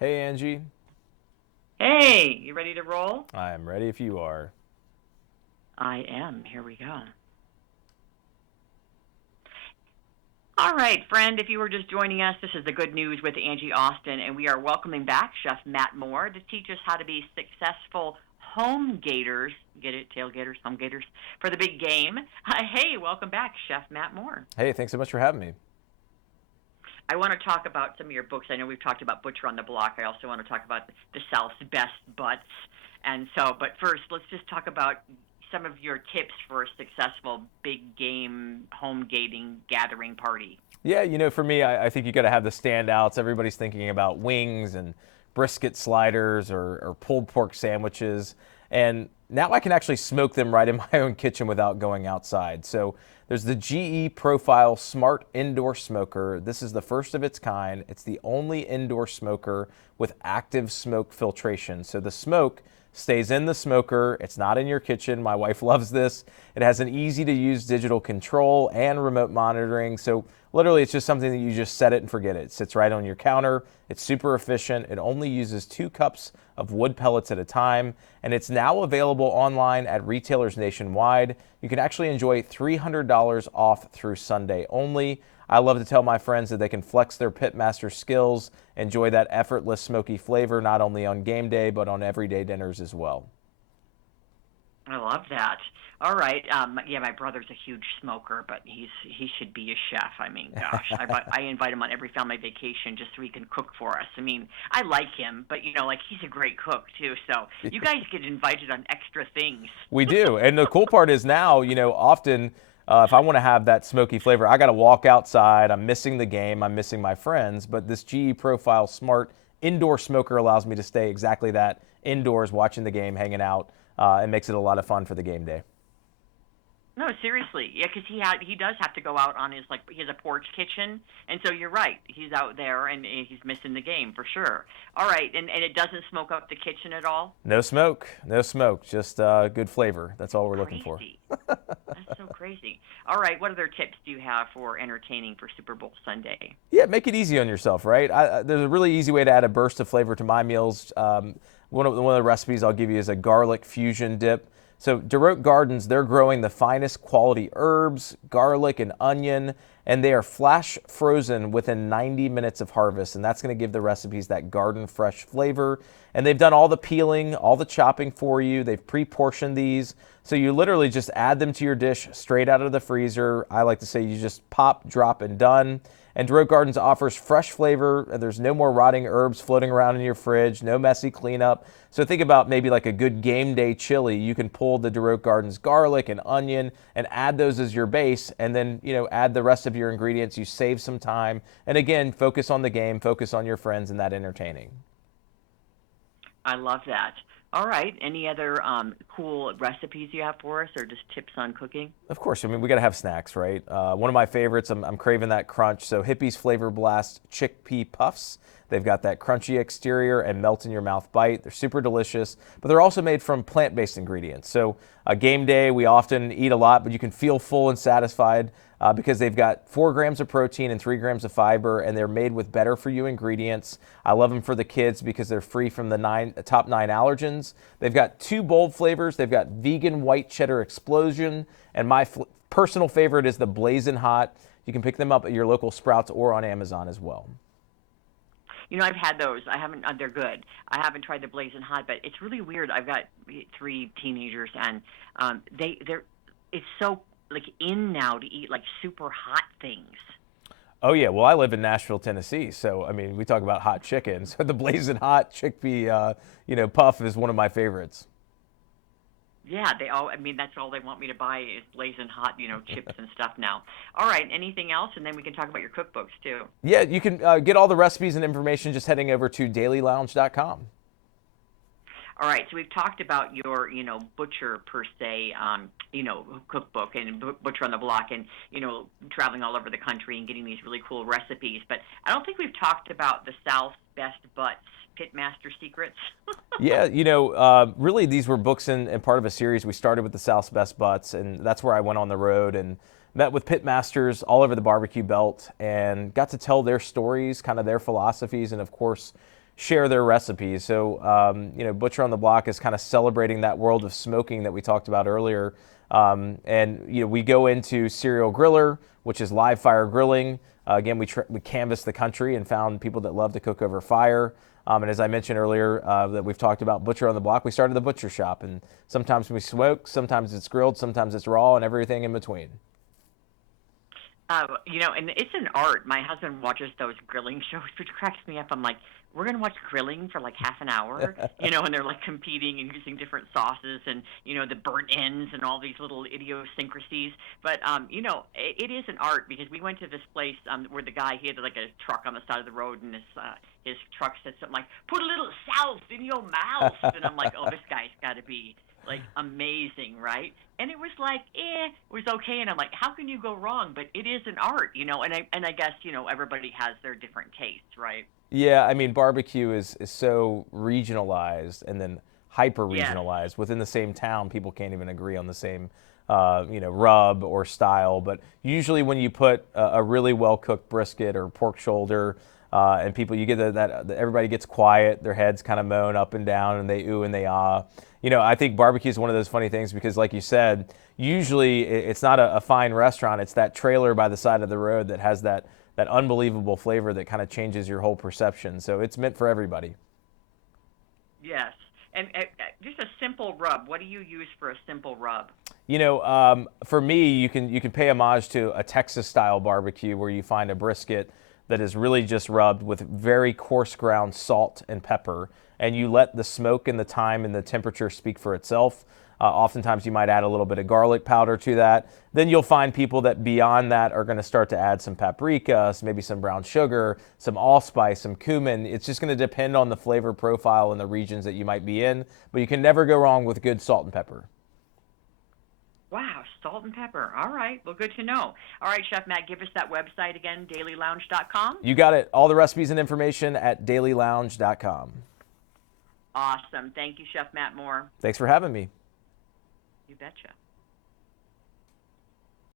Hey, Angie. Hey, you ready to roll? I am ready if you are. I am. Here we go. All right, friend, if you were just joining us, this is the Good News with Angie Austin, and we are welcoming back Chef Matt Moore to teach us how to be successful home gators. Get it? Tailgaters, home gators for the big game. Hey, welcome back, Chef Matt Moore. Hey, thanks so much for having me. I want to talk about some of your books. I know we've talked about Butcher on the Block. I also want to talk about the South's Best Butts. And so, but first, let's just talk about some of your tips for a successful big game home gating gathering party. Yeah, for me, I think you got to have the standouts. Everybody's thinking about wings and brisket sliders or pulled pork sandwiches. And now I can actually smoke them right in my own kitchen without going outside. So there's the GE Profile Smart Indoor Smoker. This is the first of its kind. It's the only indoor smoker with active smoke filtration. So the smoke stays in the smoker. It's not in your kitchen. My wife loves this. It has an easy to use digital control and remote monitoring. So literally it's just something that you just set it and forget it. It sits right on your counter. It's super efficient. It only uses 2 cups of wood pellets at a time. And it's now available online at retailers nationwide. You can actually enjoy $300 off through Sunday only. I love to tell my friends that they can flex their pitmaster skills, enjoy that effortless smoky flavor not only on game day but on everyday dinners as well. I love that. All right. Yeah, my brother's a huge smoker, but he should be a chef. I mean, gosh, I invite him on every family vacation just so he can cook for us. I mean, I like him, but like he's a great cook too. So you guys get invited on extra things. We do. And the cool part is now, often if I want to have that smoky flavor, I got to walk outside. I'm missing the game. I'm missing my friends. But this GE Profile Smart Indoor Smoker allows me to stay exactly that indoors, watching the game, hanging out, and makes it a lot of fun for the game day. No, seriously, yeah, because he does have to go out on his he has a porch kitchen, and so you're right, he's out there and he's missing the game for sure. All right, and it doesn't smoke up the kitchen at all. No smoke, no smoke, just good flavor. That's all we're looking for. Crazy, that's so crazy. All right, what other tips do you have for entertaining for Super Bowl Sunday? Yeah, make it easy on yourself, right? There's a really easy way to add a burst of flavor to my meals. One of the recipes I'll give you is a garlic fusion dip. So DeRote Gardens, they're growing the finest quality herbs, garlic, and onion, and they are flash frozen within 90 minutes of harvest. And that's going to give the recipes that garden fresh flavor. And they've done all the peeling, all the chopping for you. They've pre-portioned these. So you literally just add them to your dish straight out of the freezer. I like to say you just pop, drop, and done. And DeRote Gardens offers fresh flavor. There's no more rotting herbs floating around in your fridge, no messy cleanup. So think about maybe like a good game day chili. You can pull the DeRote Gardens garlic and onion and add those as your base, and then add the rest of your ingredients. You save some time, and again, focus on the game, focus on your friends, and that entertaining. I love that. All right, any other cool recipes you have for us, or just tips on cooking? Of course, I mean we got to have snacks, right? One of my favorites. I'm craving that crunch. So Hippie's Flavor Blast chickpea puffs. They've got that crunchy exterior and melt in your mouth bite. They're super delicious, but they're also made from plant-based ingredients. So game day, we often eat a lot, but you can feel full and satisfied because they've got 4 grams of protein and 3 grams of fiber, and they're made with better for you ingredients. I love them for the kids because they're free from the top 9 allergens. They've got 2 bold flavors. They've got vegan white cheddar explosion, and my personal favorite is the blazing hot. You can pick them up at your local Sprouts or on Amazon as well. I've had those. I haven't. They're good. I haven't tried the blazing hot, but it's really weird. I've got 3 teenagers, and they're. It's so in now to eat super hot things. Oh yeah, well I live in Nashville, Tennessee, so I mean we talk about hot chicken. So the blazing hot chickpea, puff is one of my favorites. Yeah, they all. I mean, that's all they want me to buy is blazing hot, chips and stuff now. All right, anything else, and then we can talk about your cookbooks too. Yeah, you can get all the recipes and information just heading over to dailylounge.com. All right, so we've talked about your, butcher per se, cookbook and butcher on the block, and traveling all over the country and getting these really cool recipes. But I don't think we've talked about the South's Best Butts Pitmaster Secrets. Yeah, really these were books and part of a series. We started with the South's Best Butts, and that's where I went on the road and met with pitmasters all over the barbecue belt and got to tell their stories, kind of their philosophies, and of course, share their recipes. So, Butcher on the Block is kind of celebrating that world of smoking that we talked about earlier. We go into Serial Griller, which is live fire grilling. Again, we canvassed the country and found people that love to cook over fire. And as I mentioned earlier, that we've talked about Butcher on the Block, we started the butcher shop. And sometimes we smoke, sometimes it's grilled, sometimes it's raw, and everything in between. And it's an art. My husband watches those grilling shows, which cracks me up. I'm like, we're going to watch grilling for like half an hour, and they're like competing and using different sauces and, the burnt ends and all these little idiosyncrasies. But, it is an art because we went to this place where the guy, he had like a truck on the side of the road, and his truck said something like, put a little salt in your mouth. And I'm like, oh, this guy's got to be like amazing, right? And it was like, it was okay. And I'm like, how can you go wrong? But it is an art, and I guess, everybody has their different tastes, right? Yeah, I mean, barbecue is so regionalized and then hyper regionalized. Yes. Within the same town, people can't even agree on the same, rub or style. But usually when you put a really well-cooked brisket or pork shoulder, and people, you get that everybody gets quiet, their heads kind of moan up and down, and they ooh and they ah. I think barbecue is one of those funny things because, like you said, usually it's not a fine restaurant. It's that trailer by the side of the road that has that unbelievable flavor that kind of changes your whole perception. So it's meant for everybody. Yes. And just a simple rub. What do you use for a simple rub? For me, you can pay homage to a Texas-style barbecue where you find a brisket that is really just rubbed with very coarse ground salt and pepper, and you let the smoke and the time and the temperature speak for itself. Oftentimes you might add a little bit of garlic powder to that. Then you'll find people that beyond that are going to start to add some paprika, maybe some brown sugar, some allspice, some cumin. It's just going to depend on the flavor profile and the regions that you might be in, but you can never go wrong with good salt and pepper. Wow, salt and pepper. All right. Well, good to know. All right, Chef Matt, give us that website again, dailylounge.com. You got it. All the recipes and information at dailylounge.com. Awesome. Thank you, Chef Matt Moore. Thanks for having me. You betcha.